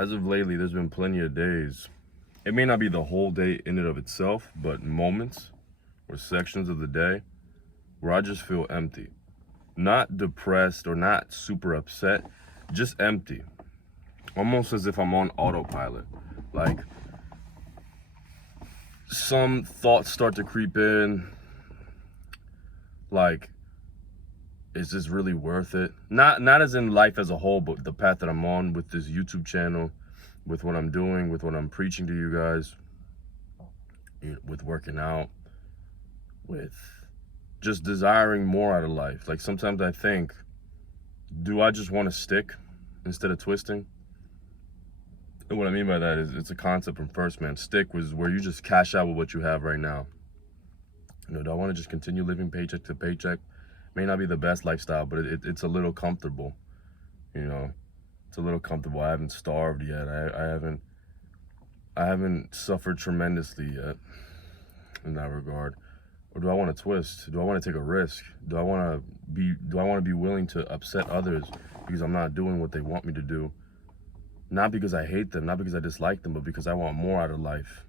As of lately, there's been plenty of days. It may not be the whole day in and of itself, but moments or sections of the day where I just feel empty. Not depressed or not super upset, just empty. Almost as if I'm on autopilot. Like, some thoughts start to creep in, like, is this really worth it? Not as in life as a whole, but the path that I'm on with this YouTube channel, with what I'm doing, with what I'm preaching to you guys, with working out, with just desiring more out of life. Like, sometimes I think, do I just want to stick instead of twisting? And what I mean by that is, it's a concept from First Man. Stick was where you just cash out with what you have right now. Do I want to just continue living paycheck to paycheck? May not be the best lifestyle, but it's a little comfortable. It's a little comfortable. I haven't starved yet. I haven't suffered tremendously yet in that regard. Or do I want to twist? Do I want to take a risk? Do I want to be willing to upset others because I'm not doing what they want me to do? Not because I hate them, not because I dislike them, but because I want more out of life.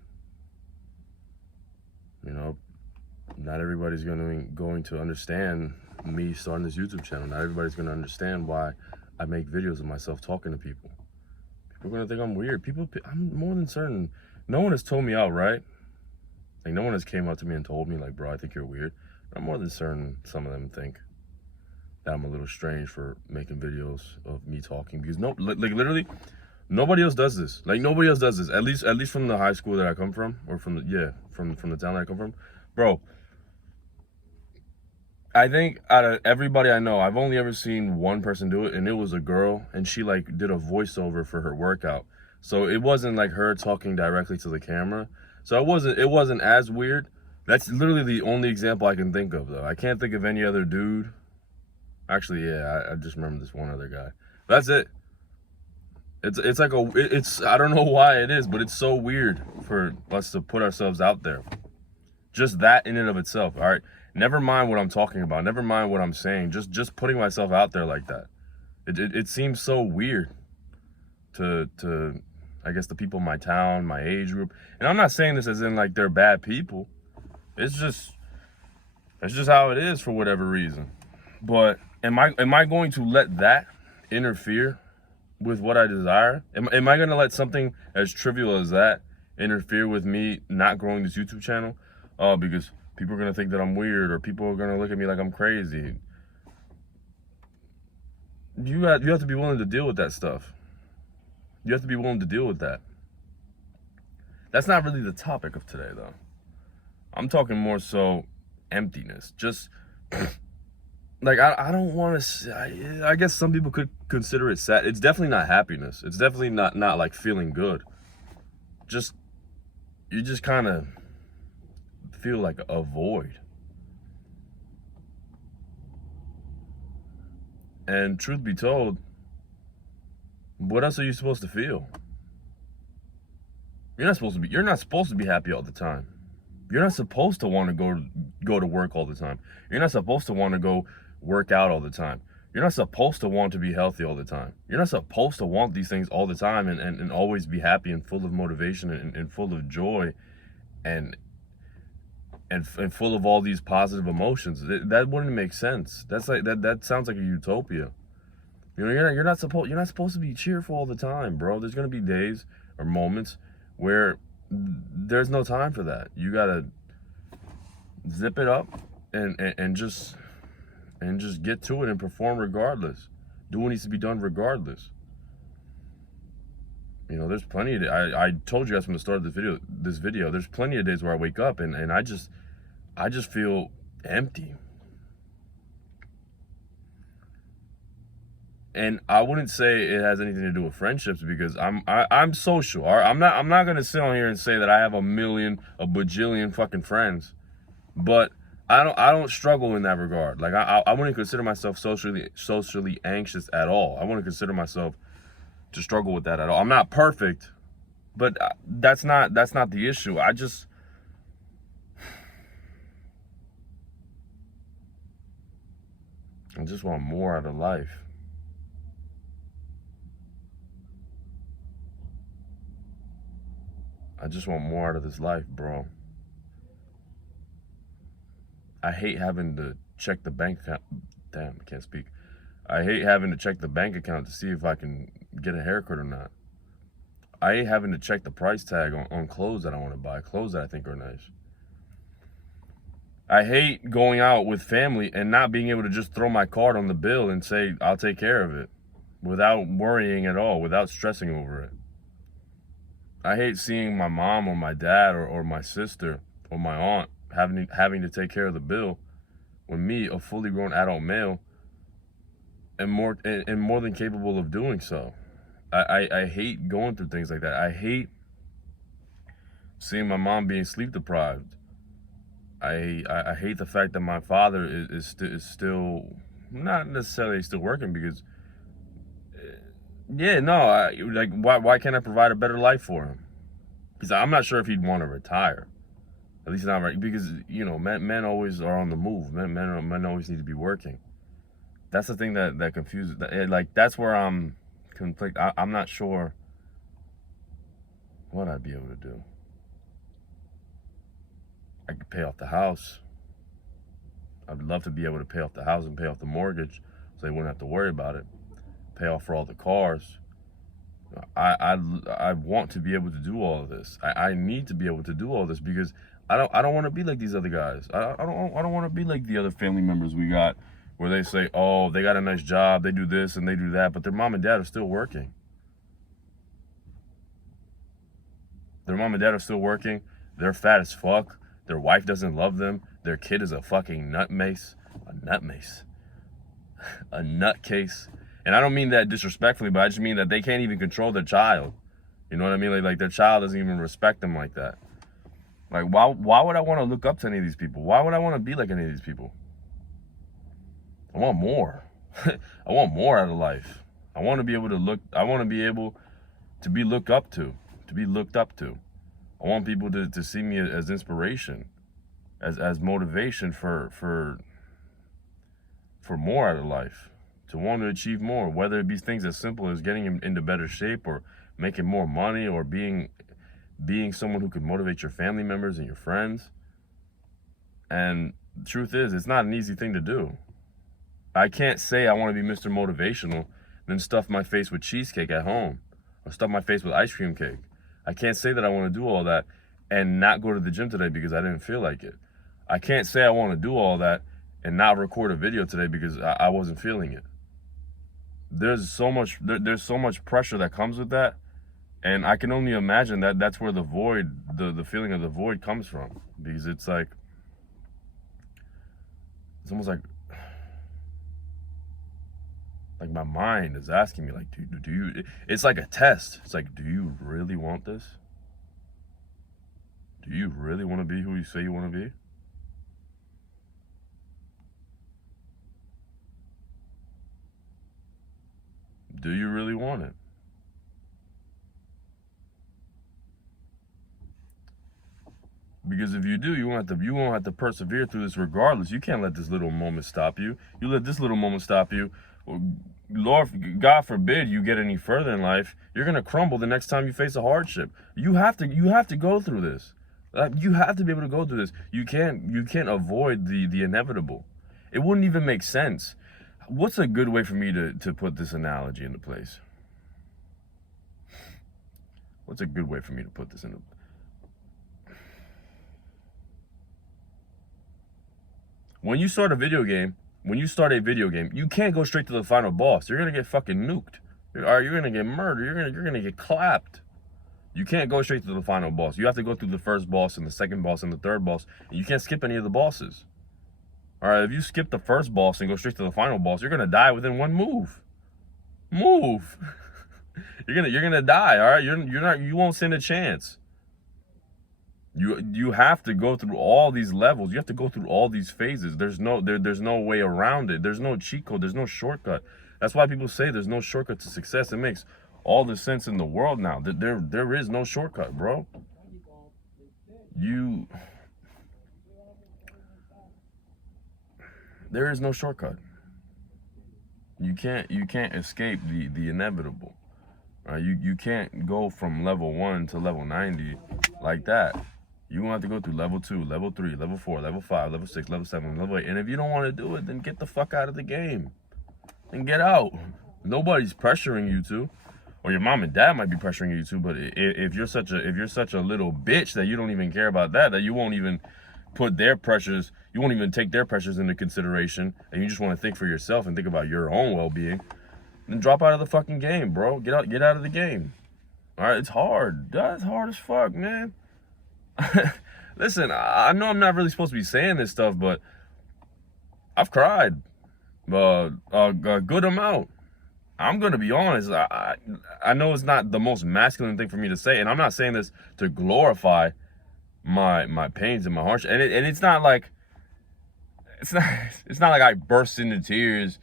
Not everybody's going to understand me starting this YouTube channel. Not everybody's going to understand why I make videos of myself talking to people. People are going to think I'm weird. I'm more than certain. No one has told me outright. Like, no one has came up to me and told me, like, bro, I think you're weird. But I'm more than certain some of them think that I'm a little strange for making videos of me talking. Because literally, nobody else does this. Like, nobody else does this. At least from the high school that I come from, or from the town that I come from, bro. I think out of everybody I know, I've only ever seen one person do it, and it was a girl, and she like did a voiceover for her workout. So it wasn't like her talking directly to the camera. So it wasn't as weird. That's literally the only example I can think of, though. I can't think of any other dude. Actually, yeah, I just remember this one other guy. That's it. It's like I don't know why it is, but it's so weird for us to put ourselves out there. Just that in and of itself, all right? Never mind what I'm talking about. Never mind what I'm saying. Just putting myself out there like that. It seems so weird to I guess the people in my town, my age group. And I'm not saying this as in like they're bad people. That's just how it is for whatever reason. But am I going to let that interfere with what I desire? Am I going to let something as trivial as that interfere with me not growing this YouTube channel? Because people are going to think that I'm weird, or people are going to look at me like I'm crazy. You have to be willing to deal with that stuff. You have to be willing to deal with that. That's not really the topic of today, though. I'm talking more so emptiness. Just like, I don't want to. I guess some people could consider it sad. It's definitely not happiness. It's definitely not like feeling good. You just kind of feel like a void. And truth be told, what else are you supposed to feel? You're not supposed to be happy all the time. You're not supposed to want to go to work all the time. You're not supposed to want to go work out all the time. You're not supposed to want to be healthy all the time. You're not supposed to want these things all the time and always be happy and full of motivation and full of joy and full of all these positive emotions. That wouldn't make sense. That's like that sounds like a utopia. You're not supposed to be cheerful all the time, bro. There's gonna be days or moments where there's no time for that. You gotta zip it up and just get to it and perform regardless. Do what needs to be done regardless. There's plenty of I told you guys from the start of this video, there's plenty of days where I wake up and I just feel empty. And I wouldn't say it has anything to do with friendships, because I'm social. All right? I'm not gonna sit on here and say that I have a bajillion fucking friends, but I don't struggle in that regard. Like, I wouldn't consider myself socially anxious at all. I wouldn't consider myself to struggle with that at all. I'm not perfect, but that's not the issue. I just want more out of life. I just want more out of this life, bro. I hate having to check the bank account. Damn, I can't speak. I hate having to check the bank account to see if I can get a haircut or not. I hate having to check the price tag on clothes that I want to buy, clothes that I think are nice. I hate going out with family and not being able to just throw my card on the bill and say, I'll take care of it without worrying at all, without stressing over it. I hate seeing my mom or my dad or my sister or my aunt having to take care of the bill when me, a fully grown adult male, am more than capable of doing so. I hate going through things like that. I hate seeing my mom being sleep deprived. I hate the fact that my father is still not necessarily still working because yeah, no, like why can't I provide a better life for him? Because I'm not sure if he'd want to retire. At least not right, because you know, men always are on the move. Men always need to be working. That's the thing that confuses. Like that's where I'm conflict. I'm not sure what I'd be able to do. I could pay off the house. I'd love to be able to pay off the house and pay off the mortgage, so they wouldn't have to worry about it. Pay off for all the cars. I want to be able to do all of this. I need to be able to do all this because I don't want to be like these other guys. I don't want to be like the other family members we got where they say, oh, they got a nice job, they do this and they do that, but their mom and dad are still working. Their mom and dad are still working. They're fat as fuck. Their wife doesn't love them. Their kid is a fucking nutmace. A nutmace. A nutcase. And I don't mean that disrespectfully, but I just mean that they can't even control their child. You know what I mean? Like their child doesn't even respect them like that. Like, why would I want to look up to any of these people? Why would I want to be like any of these people? I want more. I want more out of life. I want to be able to be looked up to be looked up to. I want people to see me as inspiration, as motivation for more out of life, to want to achieve more, whether it be things as simple as getting into better shape or making more money or being someone who could motivate your family members and your friends. And the truth is, it's not an easy thing to do. I can't say I want to be Mr. Motivational, then stuff my face with cheesecake at home or stuff my face with ice cream cake. I can't say that I want to do all that and not go to the gym today because I didn't feel like it. I can't say I want to do all that and not record a video today because I wasn't feeling it. There's so much pressure that comes with that, and I can only imagine that that's where the void, the feeling of the void comes from, because it's almost like my mind is asking me, like, do you, it's like a test. It's like, do you really want this? Do you really want to be who you say you want to be? Do you really want it? Because if you do, you won't have to persevere through this regardless. You can't let this little moment stop you. You let this little moment stop you, Lord, God forbid you get any further in life, you're gonna crumble the next time you face a hardship. You have to go through this. You have to be able to go through this. You can't avoid the inevitable. It wouldn't even make sense. What's a good way for me to put this analogy into place? What's a good way for me to put this into? When you start a video game, you can't go straight to the final boss. You're gonna get fucking nuked. You're gonna get murdered. You're gonna get clapped. You can't go straight to the final boss. You have to go through the first boss and the second boss and the third boss. And you can't skip any of the bosses. All right, if you skip the first boss and go straight to the final boss, you're gonna die within one move. You're gonna die. All right, you won't stand a chance. You have to go through all these levels. You have to go through all these phases. There's no way around it. There's no cheat code. There's no shortcut. That's why people say there's no shortcut to success. It makes all the sense in the world now. There is no shortcut, bro. There is no shortcut. You can't escape the inevitable. Right? You can't go from level 1 to level 90 like that. You're gonna have to go through level 2, level 3, level 4, level 5, level 6, level 7, level 8. And if you don't want to do it, then get the fuck out of the game. And get out. Nobody's pressuring you to. Or your mom and dad might be pressuring you to, but if you're such a little bitch that you don't even care about that you won't even put their pressures, you won't even take their pressures into consideration, and you just want to think for yourself and think about your own well-being, then drop out of the fucking game, bro. Get out of the game. All right, it's hard. That's hard as fuck, man. Listen, I know I'm not really supposed to be saying this stuff, but I've cried a good amount. I'm gonna be honest. I know it's not the most masculine thing for me to say, and I'm not saying this to glorify my pains and my hardships. And it's not like it's not like I burst into tears,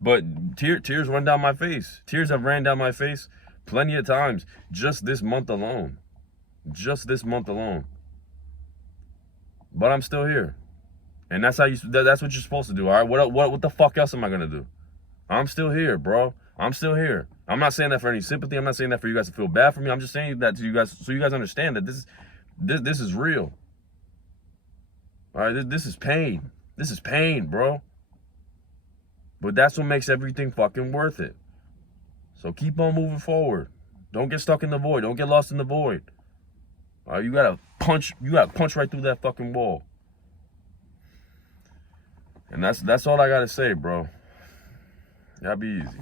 but tears run down my face. Tears have ran down my face plenty of times just this month alone. Just this month alone. But I'm still here, and that's that's what you're supposed to do. All right. What the fuck else am I gonna do? I'm still here, bro. I'm still here. I'm not saying that for any sympathy. I'm not saying that for you guys to feel bad for me. I'm just saying that to you guys so you guys understand that this is real. All right, this is pain. This is pain, bro. But that's what makes everything fucking worth it. So keep on moving forward. Don't get stuck in the void. Don't get lost in the void. All right, you gotta punch right through that fucking wall. And that's all I gotta say, bro. Y'all be easy.